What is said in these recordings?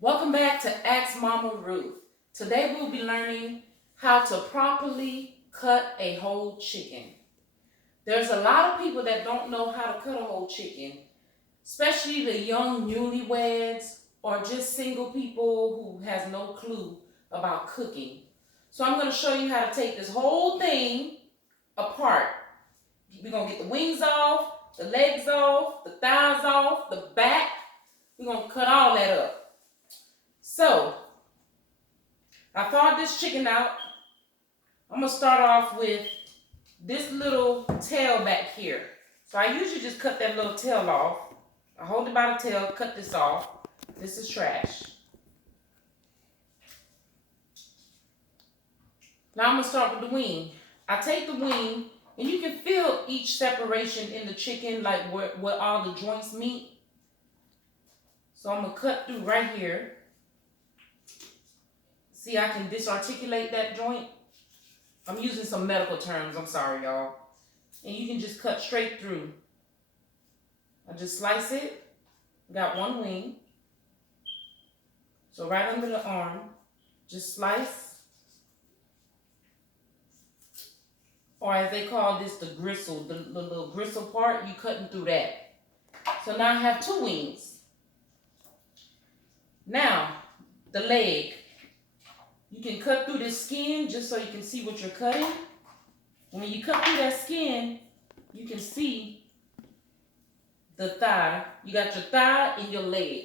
Welcome back to Ask Mama Ruth. Today we'll be learning how to properly cut a whole chicken. There's a lot of people that don't know how to cut a whole chicken, especially the young newlyweds or just single people who has no clue about cooking. So I'm going to show you how to take this whole thing apart. We're going to get the wings off, the legs off, the thighs off, the back. We're going to cut all that up. So, I thawed this chicken out. I'm going to start off with this little tail back here. So, I usually just cut that little tail off. I hold it by the tail, cut this off. This is trash. Now, I'm going to start with the wing. I take the wing, and you can feel each separation in the chicken, like where all the joints meet. So, I'm going to cut through right here. See, I can disarticulate that joint. I'm using some medical terms. I'm sorry, y'all. And you can just cut straight through. I just slice it. Got one wing. So right under the arm, just slice. Or as they call this, the gristle, the little gristle part, you cutting through that. So now I have two wings. Now, the leg. You can cut through this skin just so you can see what you're cutting. When you cut through that skin, you can see the thigh. You got your thigh and your leg.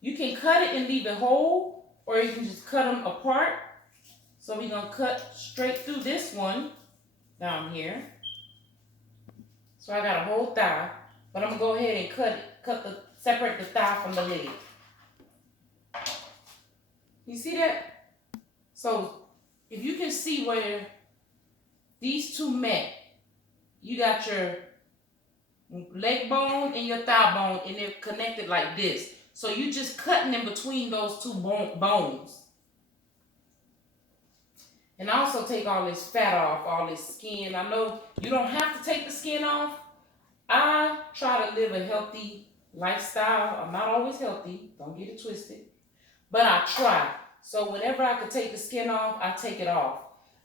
You can cut it and leave it whole, or you can just cut them apart. So we're going to cut straight through this one down here. So I got a whole thigh, but I'm going to go ahead and separate the thigh from the leg. You see that? So, if you can see where these two met, you got your leg bone and your thigh bone, and they're connected like this. So, you just cutting in between those two bones. And also take all this fat off, all this skin. I know you don't have to take the skin off. I try to live a healthy lifestyle. I'm not always healthy. Don't get it twisted. But I try. So whenever I could take the skin off, I take it off.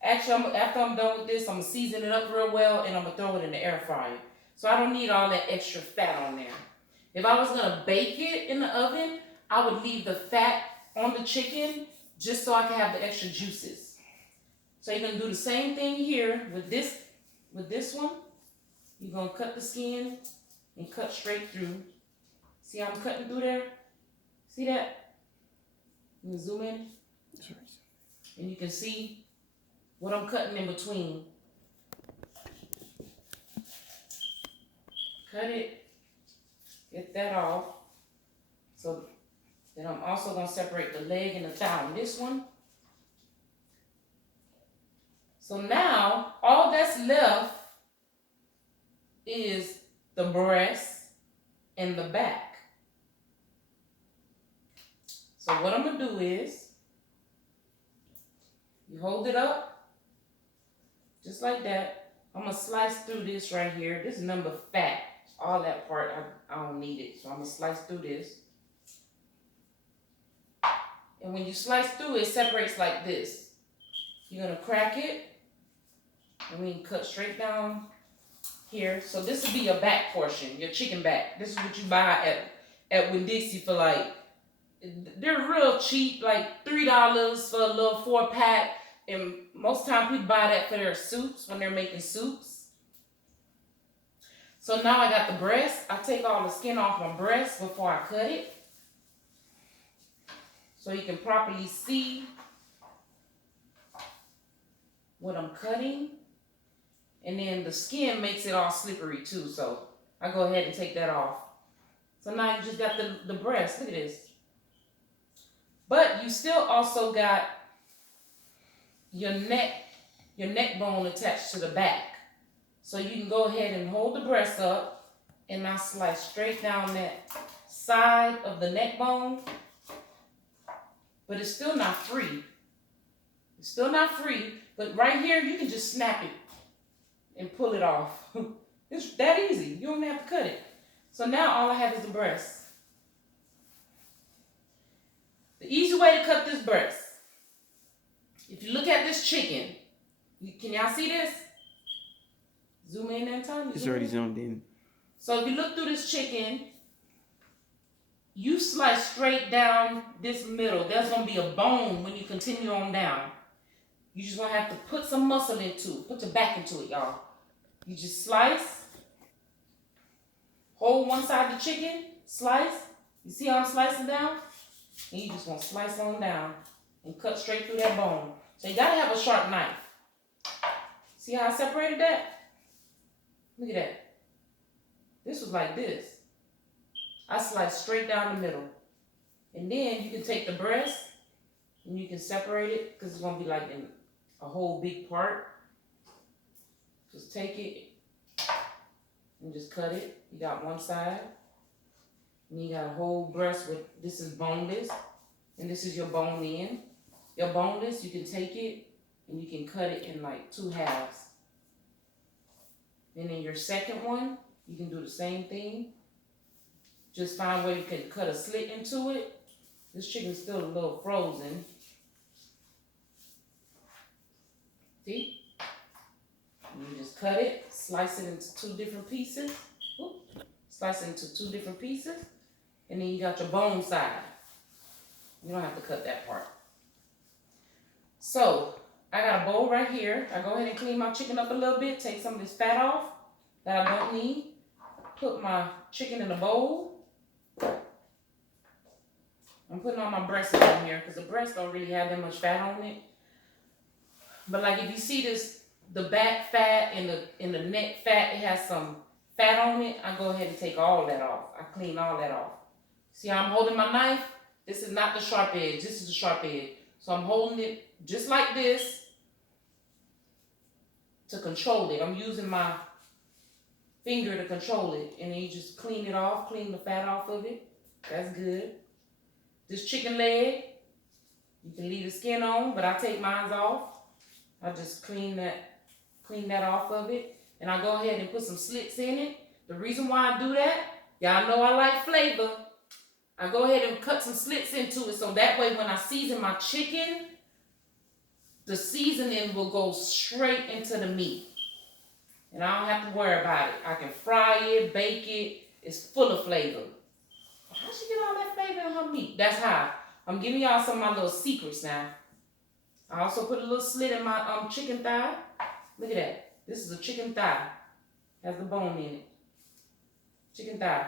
Actually, after I'm done with this, I'm going to season it up real well, and I'm going to throw it in the air fryer. So I don't need all that extra fat on there. If I was going to bake it in the oven, I would leave the fat on the chicken just so I can have the extra juices. So you're going to do the same thing here with this one. You're going to cut the skin and cut straight through. See how I'm cutting through there? See that? You can zoom in, and you can see what I'm cutting in between. Cut it, get that off. So then I'm also going to separate the leg and the thigh on this one. So now all that's left is the breast and the back. So what I'm going to do is, you hold it up, just like that. I'm going to slice through this right here. This is number fat. All that part, I don't need it. So I'm going to slice through this. And when you slice through, it separates like this. You're going to crack it. And we can cut straight down here. So this will be your back portion, your chicken back. This is what you buy at Winn-Dixie for like, they're real cheap, like $3 for a little 4-pack. And most times people buy that for their soups, when they're making soups. So now I got the breast. I take all the skin off my breast before I cut it, so you can properly see what I'm cutting. And then the skin makes it all slippery too, so I go ahead and take that off. So now you just got the breast. Look at this. But you still also got your neck bone attached to the back. So you can go ahead and hold the breast up, and I slice straight down that side of the neck bone. But it's still not free. It's still not free, but right here you can just snap it and pull it off. It's that easy. You don't have to cut it. So now all I have is the breast. way to cut this breast. If you look at this chicken, can y'all see this? Zoom in that time. It's already zoomed in. So if you look through this chicken, you slice straight down this middle. There's going to be a bone when you continue on down. You just going to have to put some muscle into it. Put your back into it, y'all. You just slice. Hold one side of the chicken. Slice. You see how I'm slicing down? And you just want to slice on down and cut straight through that bone. So you got to have a sharp knife. See how I separated that? Look at that. This was like this. I sliced straight down the middle. And then you can take the breast and you can separate it because it's going to be like in a whole big part. Just take it and just cut it. You got one side. And you got a whole breast with, this is boneless. And this is your bone in. Your boneless, you can take it and you can cut it in like 2 halves. And then your second one, you can do the same thing. Just find where you can cut a slit into it. This chicken's still a little frozen. See? And you just cut it, slice it into 2 different pieces. Oop. Slice it into 2 different pieces. And then you got your bone side. You don't have to cut that part. So, I got a bowl right here. I go ahead and clean my chicken up a little bit. Take some of this fat off that I don't need. Put my chicken in a bowl. I'm putting all my breasts in here because the breast don't really have that much fat on it. But like if you see this, the back fat and the neck fat, it has some fat on it. I go ahead and take all that off. I clean all that off. See how I'm holding my knife? This is not the sharp edge. This is the sharp edge. So I'm holding it just like this to control it. I'm using my finger to control it. And then you just clean it off, clean the fat off of it. That's good. This chicken leg, you can leave the skin on, but I take mine off. I just clean that off of it. And I go ahead and put some slits in it. The reason why I do that, y'all know I like flavor. I go ahead and cut some slits into it so that way when I season my chicken, the seasoning will go straight into the meat. And I don't have to worry about it. I can fry it, bake it. It's full of flavor. How'd she get all that flavor in her meat? That's how. I'm giving y'all some of my little secrets now. I also put a little slit in my chicken thigh. Look at that. This is a chicken thigh. Has the bone in it. Chicken thigh.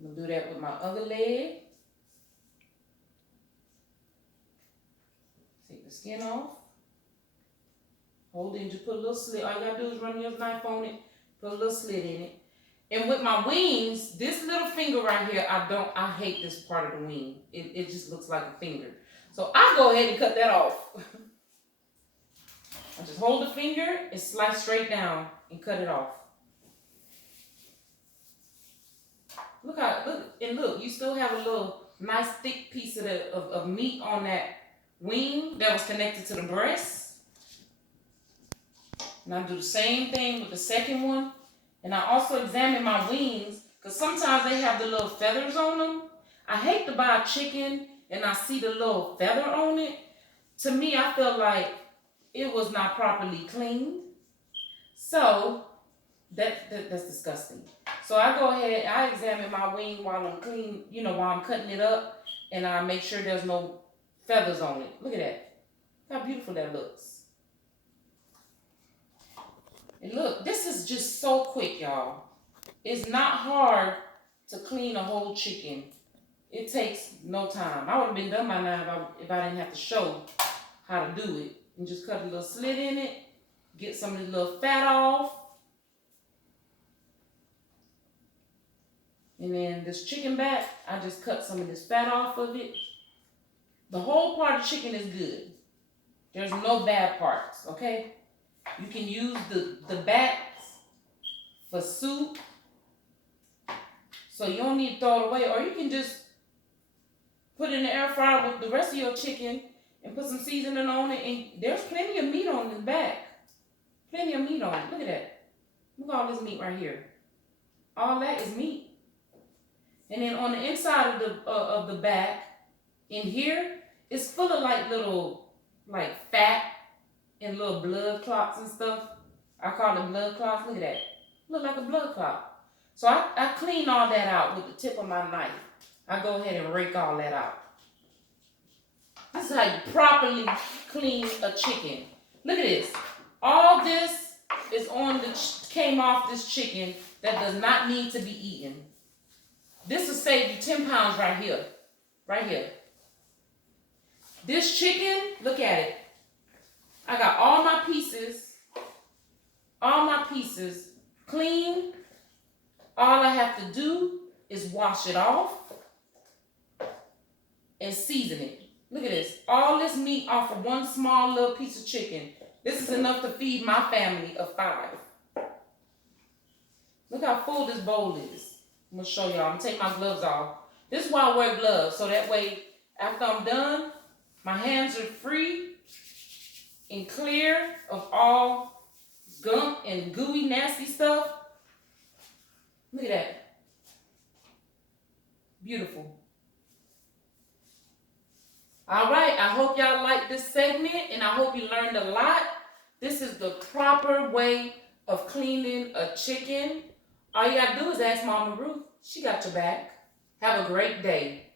I'm going to do that with my other leg. Take the skin off. Hold it and just put a little slit. All you got to do is run your knife on it. Put a little slit in it. And with my wings, this little finger right here, I hate this part of the wing. It just looks like a finger. So I go ahead and cut that off. I just hold the finger and slice straight down and cut it off. Look, you still have a little nice thick piece of meat on that wing that was connected to the breast. And I do the same thing with the second one. And I also examine my wings because sometimes they have the little feathers on them. I hate to buy a chicken and I see the little feather on it. To me, I feel like it was not properly cleaned. So that's disgusting. So I go ahead, I examine my wing while I'm while I'm cutting it up, and I make sure there's no feathers on it. Look at that. How beautiful that looks. And look, this is just so quick, y'all. It's not hard to clean a whole chicken. It takes no time. I would have been done by now if I didn't have to show how to do it. And just cut a little slit in it. Get some of the little fat off. And then this chicken back, I just cut some of this fat off of it. The whole part of chicken is good. There's no bad parts, okay? You can use the backs for soup. So you don't need to throw it away. Or you can just put it in the air fryer with the rest of your chicken and put some seasoning on it. And there's plenty of meat on the back. Plenty of meat on it. Look at that. Look at all this meat right here. All that is meat. And then on the inside of the back, in here is full of like little like fat and little blood clots and stuff. I call them blood clots. Look at that. Look like a blood clot. So I clean all that out with the tip of my knife. I go ahead and rake all that out. This is how you properly clean a chicken. Look at this. All this is came off this chicken that does not need to be eaten. This will save you 10 pounds right here. Right here. This chicken, look at it. I got all my pieces clean. All I have to do is wash it off and season it. Look at this. All this meat off of one small little piece of chicken. This is enough to feed my family of 5. Look how full this bowl is. I'm going to show y'all. I'm going to take my gloves off. This is why I wear gloves. So that way, after I'm done, my hands are free and clear of all gunk and gooey, nasty stuff. Look at that. Beautiful. All right, I hope y'all liked this segment, and I hope you learned a lot. This is the proper way of cleaning a chicken. All you gotta do is ask Mama Ruth. She got your back. Have a great day.